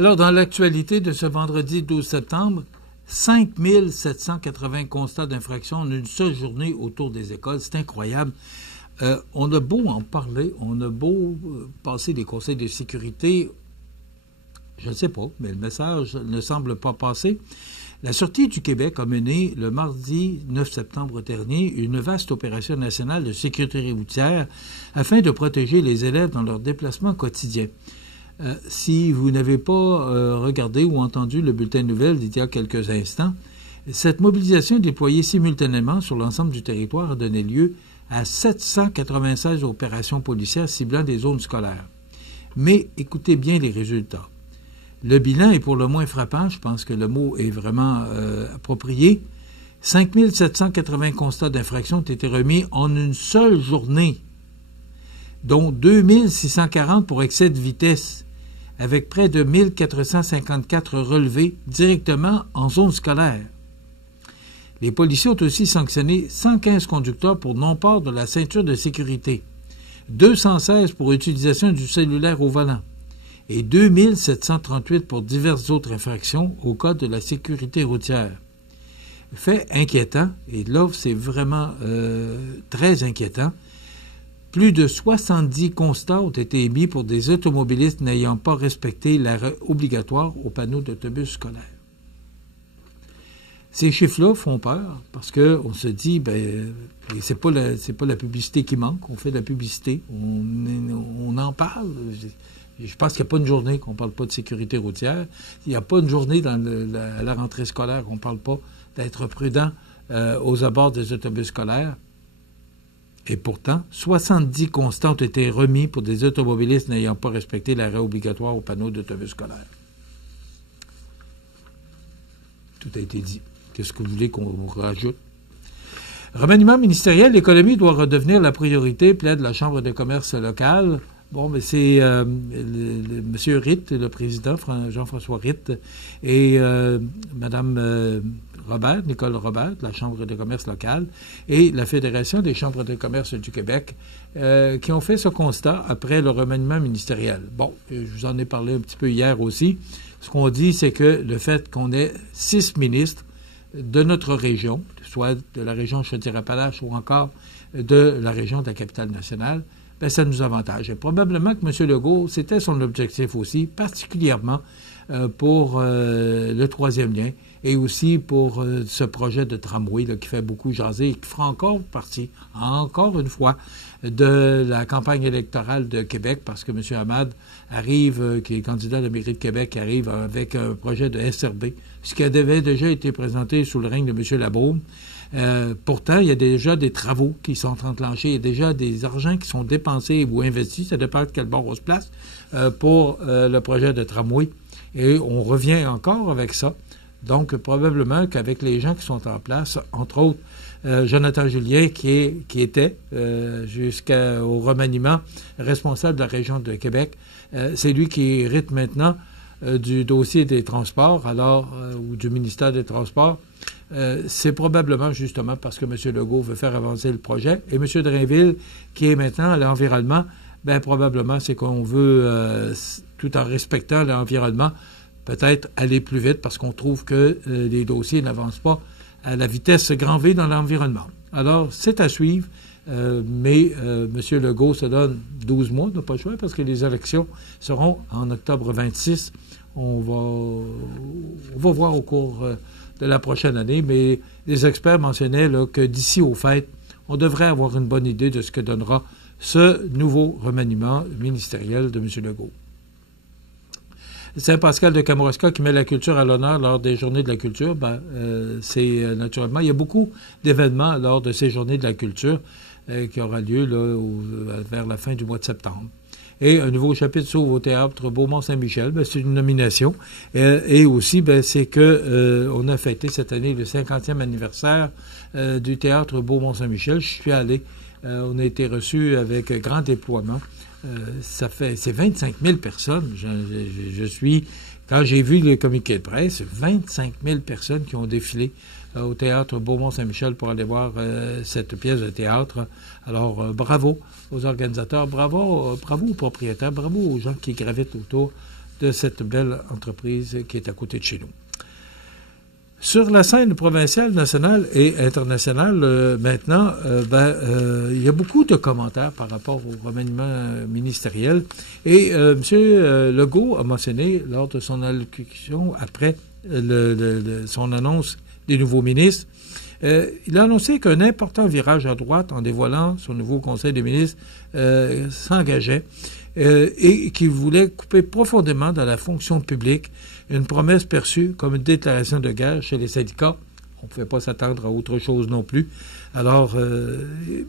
Alors, dans l'actualité de ce vendredi 12 septembre, 5 780 constats d'infraction en une seule journée autour des écoles. C'est incroyable. On a beau en parler, on a beau passer des conseils de sécurité, je ne sais pas, mais le message ne semble pas passer. La Sûreté du Québec a mené le mardi 9 septembre dernier une vaste opération nationale de sécurité routière afin de protéger les élèves dans leurs déplacements quotidiens. Si vous n'avez pas regardé ou entendu le bulletin de nouvelles d'il y a quelques instants, cette mobilisation déployée simultanément sur l'ensemble du territoire a donné lieu à 796 opérations policières ciblant des zones scolaires. Mais écoutez bien les résultats. Le bilan est pour le moins frappant, je pense que le mot est vraiment approprié. 5 780 constats d'infraction ont été remis en une seule journée, dont 2 640 pour excès de vitesse, avec près de 1 454 relevés directement en zone scolaire. Les policiers ont aussi sanctionné 115 conducteurs pour non-port de la ceinture de sécurité, 216 pour utilisation du cellulaire au volant et 2 738 pour diverses autres infractions au code de la sécurité routière. Fait inquiétant, et là c'est vraiment très inquiétant, plus de 70 constats ont été émis pour des automobilistes n'ayant pas respecté l'arrêt obligatoire au panneau d'autobus scolaire. Ces chiffres-là font peur parce qu'on se dit, c'est pas la publicité qui manque, on fait de la publicité, on en parle. Je pense qu'il n'y a pas une journée qu'on ne parle pas de sécurité routière. Il n'y a pas une journée à la rentrée scolaire qu'on ne parle pas d'être prudent aux abords des autobus scolaires. Et pourtant, 70 constats ont été remis pour des automobilistes n'ayant pas respecté l'arrêt obligatoire au panneau d'autobus scolaire. Tout a été dit. Qu'est-ce que vous voulez qu'on vous rajoute? Remaniement ministériel, l'économie doit redevenir la priorité, plaide la Chambre de commerce locale. Bon, mais c'est M. Ritt, le président, Jean-François Ritt, et Mme Robert, Nicole Robert, de la Chambre de commerce locale, et la Fédération des chambres de commerce du Québec, qui ont fait ce constat après le remaniement ministériel. Bon, je vous en ai parlé un petit peu hier aussi. Ce qu'on dit, c'est que le fait qu'on ait 6 ministres de notre région, soit de la région Chaudière-Appalaches ou encore de la région de la Capitale-Nationale, ça nous avantage. Et probablement que M. Legault, c'était son objectif aussi, particulièrement pour le troisième lien et aussi pour ce projet de tramway là, qui fait beaucoup jaser et qui fera encore partie, encore une fois, de la campagne électorale de Québec parce que M. Hamad arrive, qui est candidat à la mairie de Québec, arrive avec un projet de SRB, ce qui avait déjà été présenté sous le règne de M. Labaume. Pourtant, il y a déjà des travaux qui sont enclenchés, il y a déjà des argents qui sont dépensés ou investis, ça dépend de quel bord on se place, pour le projet de tramway. Et on revient encore avec ça. Donc, probablement qu'avec les gens qui sont en place, entre autres, Jonathan Julien, qui était jusqu'au remaniement responsable de la région de Québec, c'est lui qui hérite maintenant du dossier des transports, ou du ministère des Transports. C'est probablement justement parce que M. Legault veut faire avancer le projet. Et M. Drainville, qui est maintenant à l'environnement, probablement c'est qu'on veut, tout en respectant l'environnement, peut-être aller plus vite parce qu'on trouve que les dossiers n'avancent pas à la vitesse grand V dans l'environnement. Alors, c'est à suivre, mais M. Legault se donne 12 mois, n'a pas le choix, parce que les élections seront en octobre 26. On va voir au cours de la prochaine année, mais les experts mentionnaient là, que d'ici aux fêtes, on devrait avoir une bonne idée de ce que donnera ce nouveau remaniement ministériel de M. Legault. Saint-Pascal de Kamouraska qui met la culture à l'honneur lors des Journées de la culture, c'est naturellement, il y a beaucoup d'événements lors de ces Journées de la culture qui aura lieu là, vers la fin du mois de septembre. Et un nouveau chapitre s'ouvre au Théâtre Beaumont-Saint-Michel, c'est une nomination. Et aussi, c'est que on a fêté cette année le 50e anniversaire du Théâtre Beaumont-Saint-Michel. Je suis allé, on a été reçus avec grand déploiement. C'est 25 000 personnes. Quand j'ai vu le communiqué de presse, 25 000 personnes qui ont défilé au Théâtre Beaumont-Saint-Michel pour aller voir cette pièce de théâtre. Alors, bravo aux organisateurs, bravo aux propriétaires, bravo aux gens qui gravitent autour de cette belle entreprise qui est à côté de chez nous. Sur la scène provinciale, nationale et internationale, maintenant, il y a beaucoup de commentaires par rapport au remaniement ministériel. Et M. Legault a mentionné, lors de son allocution, après son annonce des nouveaux ministres, il a annoncé qu'un important virage à droite, en dévoilant son nouveau conseil des ministres, s'engageait et qu'il voulait couper profondément dans la fonction publique, une promesse perçue comme une déclaration de guerre chez les syndicats. On ne pouvait pas s'attendre à autre chose non plus. Alors, il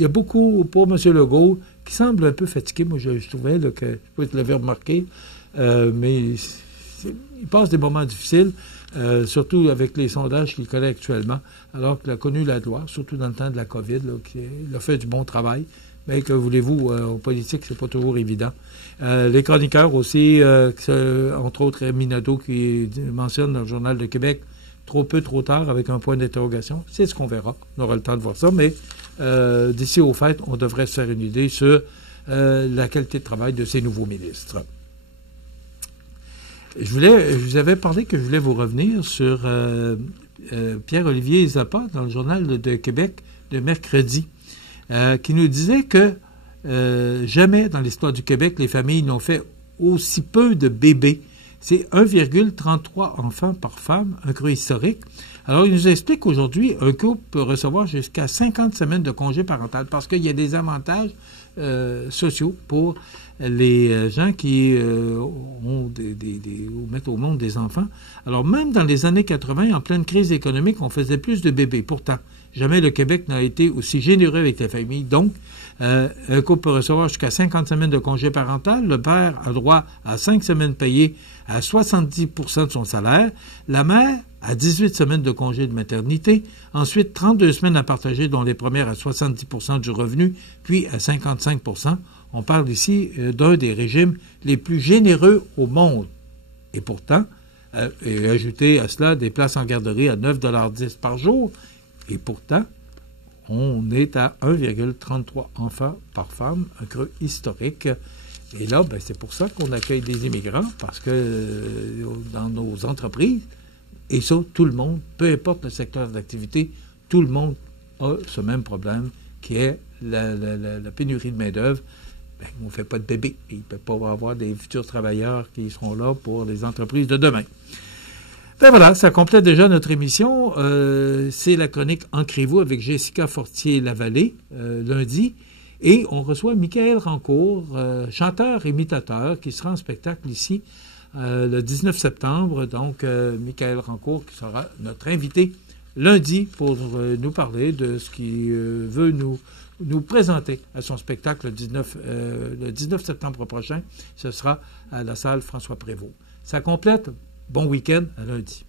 y a beaucoup pour M. Legault qui semble un peu fatigué. Moi, je trouvais là, que, je sais pas si vous l'avez remarqué, mais il passe des moments difficiles, surtout avec les sondages qu'il connaît actuellement, alors qu'il a connu la gloire, surtout dans le temps de la COVID, là, qu'il a fait du bon travail. Mais que voulez-vous, en politique, c'est pas toujours évident. Les chroniqueurs aussi, entre autres Minato qui mentionne dans le Journal de Québec, trop peu, trop tard, avec un point d'interrogation. C'est ce qu'on verra. On aura le temps de voir ça, mais d'ici aux fêtes, on devrait se faire une idée sur la qualité de travail de ces nouveaux ministres. Je vous avais parlé que je voulais vous revenir sur Pierre-Olivier Zappa dans le Journal de Québec de mercredi, qui nous disait que jamais dans l'histoire du Québec, les familles n'ont fait aussi peu de bébés. C'est 1,33 enfants par femme, un creux historique. Alors, il nous explique qu'aujourd'hui, un couple peut recevoir jusqu'à 50 semaines de congé parental parce qu'il y a des avantages sociaux pour les gens qui mettent au monde des enfants. Alors, même dans les années 80, en pleine crise économique, on faisait plus de bébés. Pourtant, jamais le Québec n'a été aussi généreux avec les familles. Donc, un couple peut recevoir jusqu'à 50 semaines de congé parental. Le père a droit à 5 semaines payées à 70% de son salaire. La mère a 18 semaines de congé de maternité. Ensuite, 32 semaines à partager, dont les premières à 70% du revenu, puis à 55%. On parle ici d'un des régimes les plus généreux au monde. Et pourtant, et ajouter à cela des places en garderie à 9,10 $ par jour. Et pourtant, on est à 1,33 enfants par femme, un creux historique. Et là, c'est pour ça qu'on accueille des immigrants, parce que dans nos entreprises, et ça, tout le monde, peu importe le secteur d'activité, tout le monde a ce même problème, qui est la pénurie de main-d'œuvre. On ne fait pas de bébés. Il ne peut pas y avoir des futurs travailleurs qui seront là pour les entreprises de demain. Voilà, ça complète déjà notre émission. C'est la chronique Ancrez-vous avec Jessica Fortier-Lavallée, lundi. Et on reçoit Michael Rancourt, chanteur-imitateur, qui sera en spectacle ici le 19 septembre. Donc, Michael Rancourt qui sera notre invité lundi pour nous parler de ce qu'il veut nous présenter à son spectacle le 19 septembre prochain. Ce sera à la salle François Prévost. Ça complète. Bon week-end, à lundi.